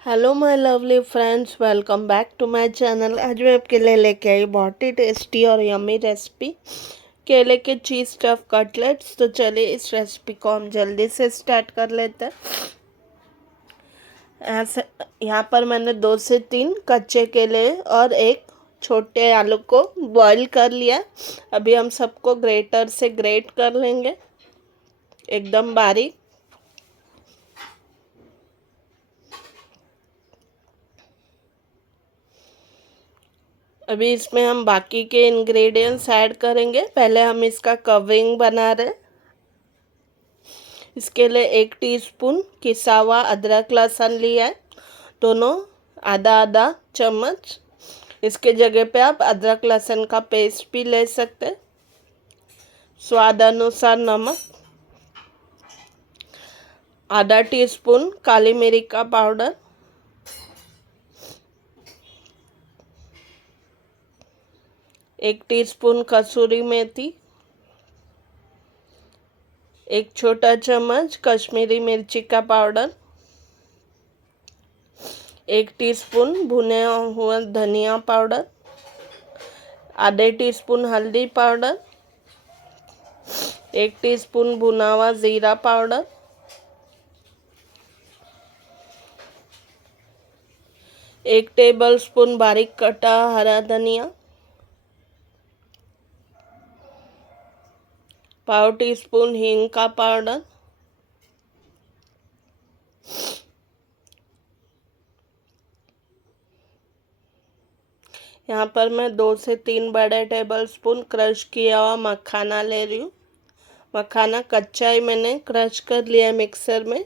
Hello my lovely friends, welcome back to my channel. आज मैं आपके लिए लेके आई बहुत ही टेस्टी और यम्मी रेसिपी केले के चीज़ स्टफ कटलेट्स। तो चलिए इस रेसिपी को हम जल्दी से स्टार्ट कर लेते हैं। यहाँ पर मैंने 2 से 3 कच्चे केले और एक छोटे आलू को बॉईल कर लिया। अभी हम सबको ग्रेटर से ग्रेट कर लेंगे एकदम बारीक। अभी इसमें हम बाकी के इंग्रेडिएंट्स ऐड करेंगे। पहले हम इसका कवरिंग बना रहे हैं। इसके लिए 1 टीस्पून किसा हुआ अदरक लहसुन लिया है, दोनों आधा आधा चम्मच। इसके जगह पे आप अदरक लहसुन का पेस्ट भी ले सकते हैं। स्वाद अनुसार नमक, आधा टीस्पून काली मिर्च का पाउडर, 1 टीस्पून कसूरी मेथी, 1 छोटा चम्मच कश्मीरी मिर्ची का पाउडर, 1 टीस्पून भुने हुआ धनिया पाउडर, आधे टीस्पून हल्दी पाउडर, 1 टीस्पून भुना हुआ ज़ीरा पाउडर, 1 टेबलस्पून बारीक कटा हरा धनिया, पाव टीस्पून हींग का पाउडर, यहाँ पर मैं 2 से 3 बड़े टेबलस्पून क्रश किया हुआ मखाना ले रही हूँ। मखाना कच्चा ही मैंने क्रश कर लिया मिक्सर में।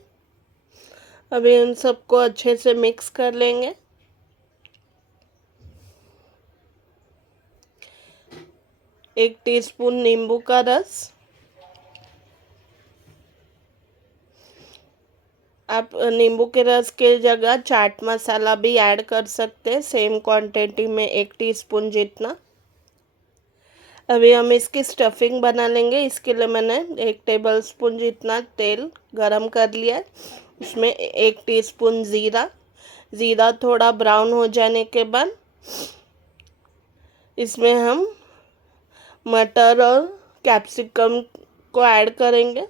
अभी इन सबको अच्छे से मिक्स कर लेंगे। एक टीस्पून नींबू का रस, आप नींबू के रस के जगह चाट मसाला भी ऐड कर सकते हैं, सेम क्वांटिटी में 1 टीस्पून जितना। अभी हम इसकी स्टफिंग बना लेंगे। इसके लिए मैंने 1 टेबलस्पून जितना तेल गरम कर लिया है। उसमें 1 टीस्पून ज़ीरा थोड़ा ब्राउन हो जाने के बाद इसमें हम मटर और कैप्सिकम को ऐड करेंगे।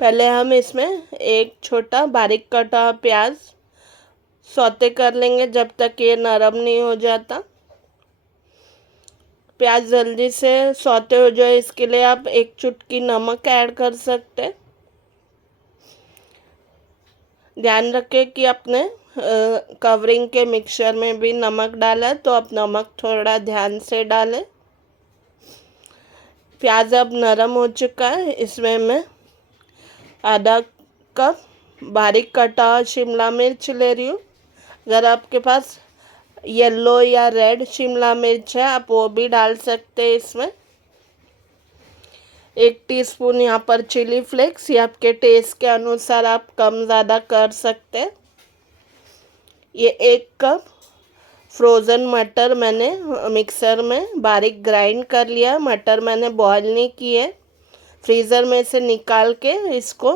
पहले हम इसमें एक छोटा बारीक कटा प्याज सौते कर लेंगे जब तक ये नरम नहीं हो जाता। प्याज जल्दी से सौते हो जाए इसके लिए आप 1 चुटकी नमक ऐड कर सकते हैं। ध्यान रखें कि आपने कवरिंग के मिक्सचर में भी नमक डाला है, तो आप नमक थोड़ा ध्यान से डालें। प्याज अब नरम हो चुका है। इसमें मैं आधा कप बारीक कटा शिमला मिर्च ले रही हूँ। अगर आपके पास येलो या रेड शिमला मिर्च है आप वो भी डाल सकते हैं इसमें। 1 टीस्पून यहाँ पर चिली फ्लेक्स, ये आपके टेस्ट के अनुसार आप कम ज़्यादा कर सकते हैं। ये 1 कप फ्रोज़न मटर मैंने मिक्सर में बारीक ग्राइंड कर लिया। मटर मैंने बॉईल नहीं किए, फ्रीज़र में से निकाल के इसको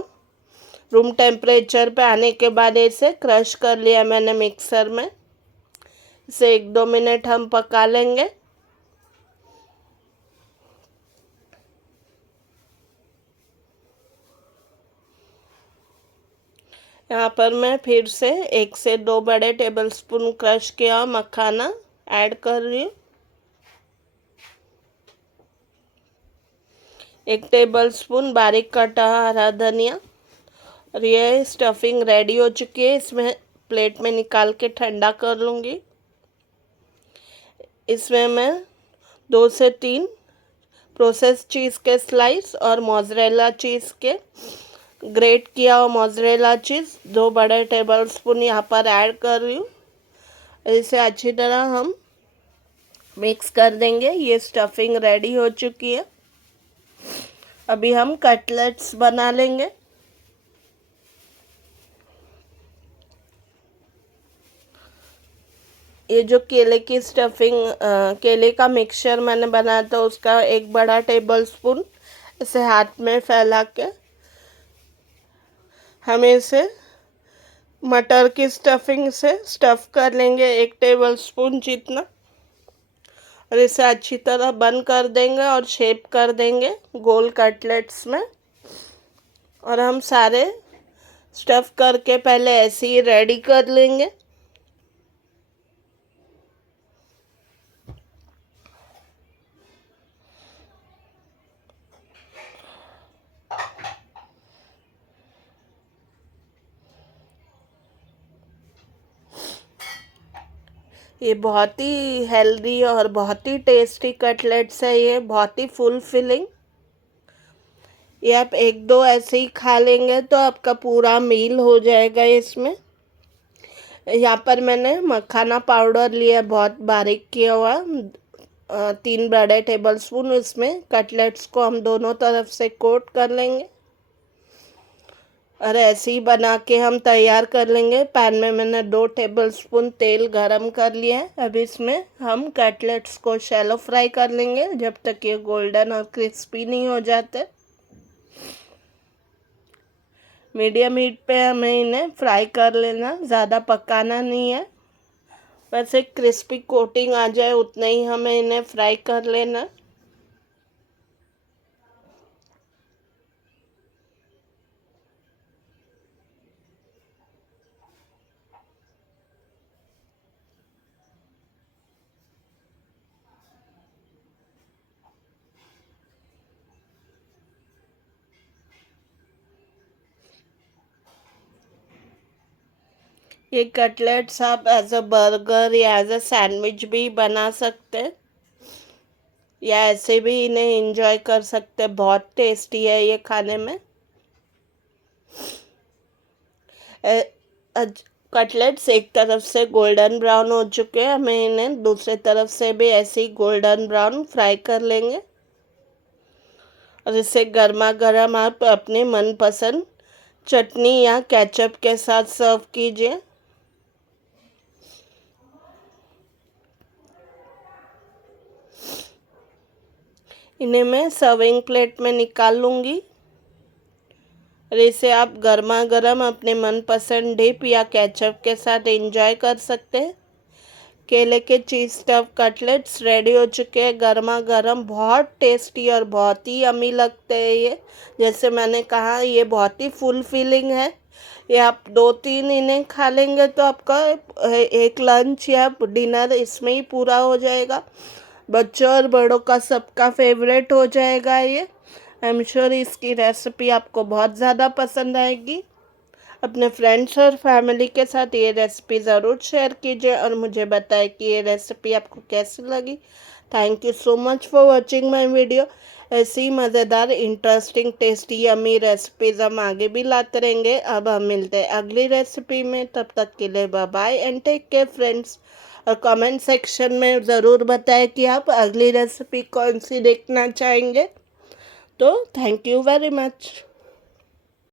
रूम टेम्परेचर पे आने के बाद इसे क्रश कर लिया मैंने मिक्सर में। इसे 1-2 मिनट हम पका लेंगे। यहाँ पर मैं फिर से 1 से 2 बड़े टेबलस्पून क्रश किया मखाना ऐड कर रही हूँ। 1 टेबलस्पून बारीक कटा हरा धनिया। और ये स्टफिंग रेडी हो चुकी है। इसमें प्लेट में निकाल के ठंडा कर लूँगी। इसमें मैं 2 से 3 प्रोसेस चीज़ के स्लाइस और मोज़रेला चीज़ के ग्रेट किया हुआ मोज़रेला चीज़ 2 बड़े टेबलस्पून यहाँ पर ऐड कर रही हूँ। इसे अच्छी तरह हम मिक्स कर देंगे। ये स्टफिंग रेडी हो चुकी है। अभी हम कटलेट्स बना लेंगे। ये जो केले की स्टफिंग केले का मिक्सचर मैंने बनाया था उसका 1 बड़ा टेबलस्पून इसे हाथ में फैला के हमें इसे मटर की स्टफिंग से स्टफ़ कर लेंगे 1 टेबलस्पून जितना, और इसे अच्छी तरह बंद कर देंगे और शेप कर देंगे गोल कटलेट्स में। और हम सारे स्टफ़ करके पहले ऐसे ही रेडी कर लेंगे। ये बहुत ही हेल्दी और बहुत ही टेस्टी कटलेट्स है, ये बहुत ही फुल फिलिंग। ये आप 1-2 ऐसे ही खा लेंगे तो आपका पूरा मील हो जाएगा इसमें। यहाँ पर मैंने मखाना पाउडर लिया, बहुत बारीक किया हुआ, 3 बड़े टेबलस्पून। इसमें कटलेट्स को हम दोनों तरफ से कोट कर लेंगे और ऐसे ही बना के हम तैयार कर लेंगे। पैन में मैंने 2 टेबलस्पून तेल गरम कर लिया है। अब इसमें हम कटलेट्स को शैलो फ्राई कर लेंगे जब तक ये गोल्डन और क्रिस्पी नहीं हो जाते। मीडियम हीट पे हमें इन्हें फ्राई कर लेना, ज़्यादा पकाना नहीं है, बस एक क्रिस्पी कोटिंग आ जाए उतना ही हमें इन्हें फ्राई कर लेना। ये कटलेट्स आप एज अ बर्गर या एज अ सैंडविच भी बना सकते हैं, या ऐसे भी इन्हें एंजॉय कर सकते हैं। बहुत टेस्टी है ये खाने में। कटलेट्स एक तरफ से गोल्डन ब्राउन हो चुके हैं, हमें इन्हें दूसरे तरफ से भी ऐसे ही गोल्डन ब्राउन फ्राई कर लेंगे। और इसे गर्मा गर्म आप अपने मनपसंद चटनी या केचप के साथ सर्व कीजिए। इन्हें मैं सर्विंग प्लेट में निकाल लूँगी और इसे आप गर्मा गर्म अपने मनपसंद डिप या केचप के साथ एंजॉय कर सकते हैं। केले के चीज़ स्टफ कटलेट्स रेडी हो चुके हैं, गर्मा गर्म, बहुत टेस्टी और बहुत ही यम्मी लगते हैं ये। जैसे मैंने कहा, ये बहुत ही फुल फिलिंग है। ये आप 2-3 इन्हें खा लेंगे तो आपका एक लंच या डिनर इसमें ही पूरा हो जाएगा। बच्चों और बड़ों का सबका फेवरेट हो जाएगा ये। आई एम श्योर इसकी रेसिपी आपको बहुत ज़्यादा पसंद आएगी। अपने फ्रेंड्स और फैमिली के साथ ये रेसिपी ज़रूर शेयर कीजिए और मुझे बताएं कि ये रेसिपी आपको कैसी लगी। Thank you so much for watching my video. ऐसी मज़ेदार, इंटरेस्टिंग, टेस्टी, यम्मी रेसिपीज़ हम आगे भी लाते रहेंगे। अब हम मिलते हैं अगली रेसिपी में, तब तक के लिए bye bye and take care friends. और कमेंट सेक्शन में ज़रूर बताएं कि आप अगली रेसिपी कौन सी देखना चाहेंगे। तो थैंक यू वेरी मच।